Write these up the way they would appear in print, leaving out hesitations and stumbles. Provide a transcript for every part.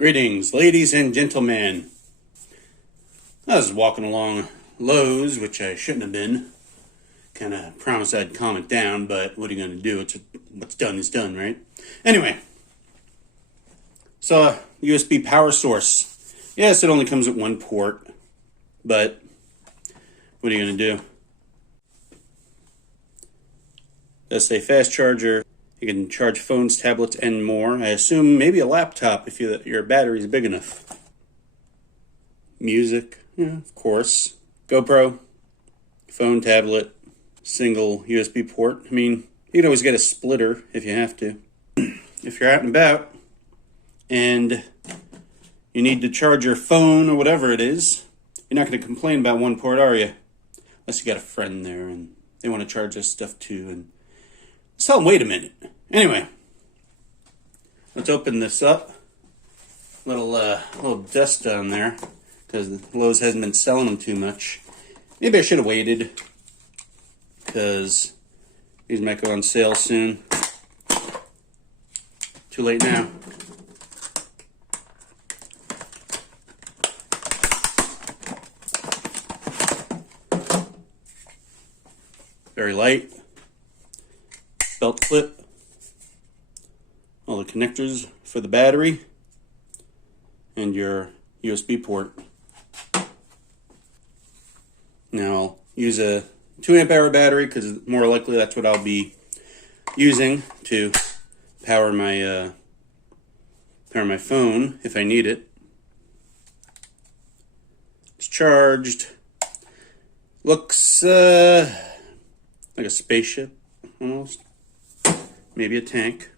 Greetings, ladies and gentlemen. I was walking along Lowe's, which I shouldn't have been. Kind of promised I'd calm it down, but what are you going to do? What's done is done, right? Anyway, saw a USB power source. Yes, it only comes with one port, but what are you going to do? That's a fast charger. You can charge phones, tablets, and more. I assume maybe a laptop if your battery is big enough. Music, yeah, of course. GoPro, phone, tablet, single USB port. I mean, you can always get a splitter if you have to. If you're out and about and you need to charge your phone or whatever it is, you're not going to complain about one port, are you? Unless you got a friend there and they want to charge this stuff too. And let's tell them, wait a minute. Anyway, let's open this up. Little dust on there because Lowe's hasn't been selling them too much. Maybe I should have waited because these might go on sale soon. Too late now. Very light. Belt clip. All the connectors for the battery. And your USB port. Now I'll use a 2 amp hour battery because more likely that's what I'll be using to power my phone if I need it. It's charged. Looks like a spaceship almost. Maybe a tank,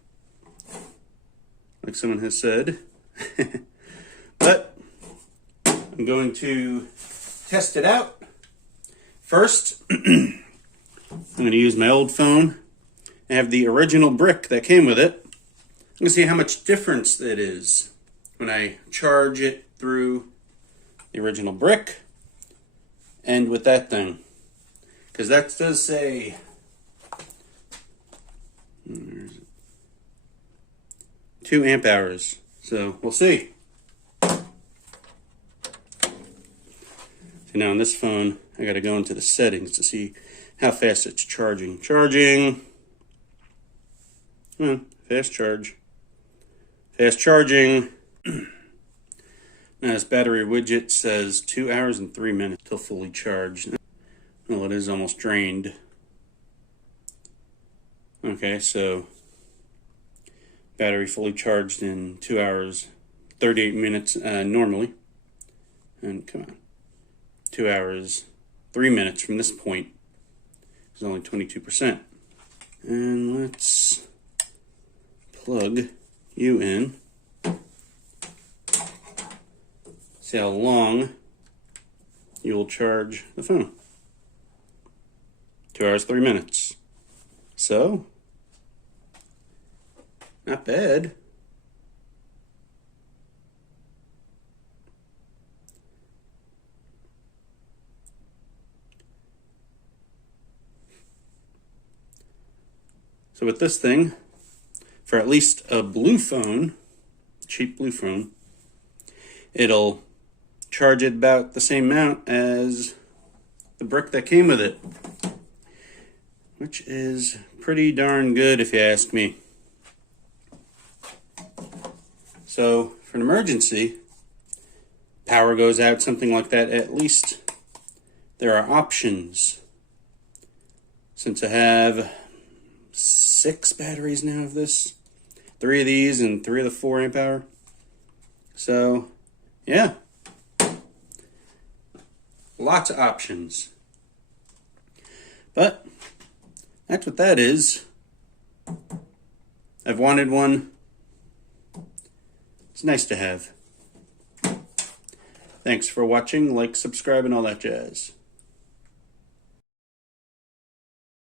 like someone has said. But I'm going to test it out. First, I'm going to use my old phone. I have the original brick that came with it. I'm going to see how much difference it is when I charge it through the original brick and with that thing. Because that does say 2 amp hours. So we'll see. So now on this phone, I got to go into the settings to see how fast it's charging. Fast charge. Fast charging. Now this battery widget says 2 hours and 3 minutes till fully charged. Well, it is almost drained. Okay, so battery fully charged in 2 hours, 38 minutes normally. And come on, 2 hours, 3 minutes from this point. It's only 22%. And let's plug you in. See how long you will charge the phone. 2 hours, 3 minutes. So, not bad. So with this thing, for at least a blue phone, cheap blue phone, it'll charge it about the same amount as the brick that came with it, which is pretty darn good if you ask me. So for an emergency, power goes out, something like that, at least there are options. Since I have 6 batteries now of this, 3 of these and 3 of the 4 amp hour. So yeah, lots of options. But that's what that is. I've wanted one. It's nice to have. Thanks for watching. Like, subscribe, and all that jazz.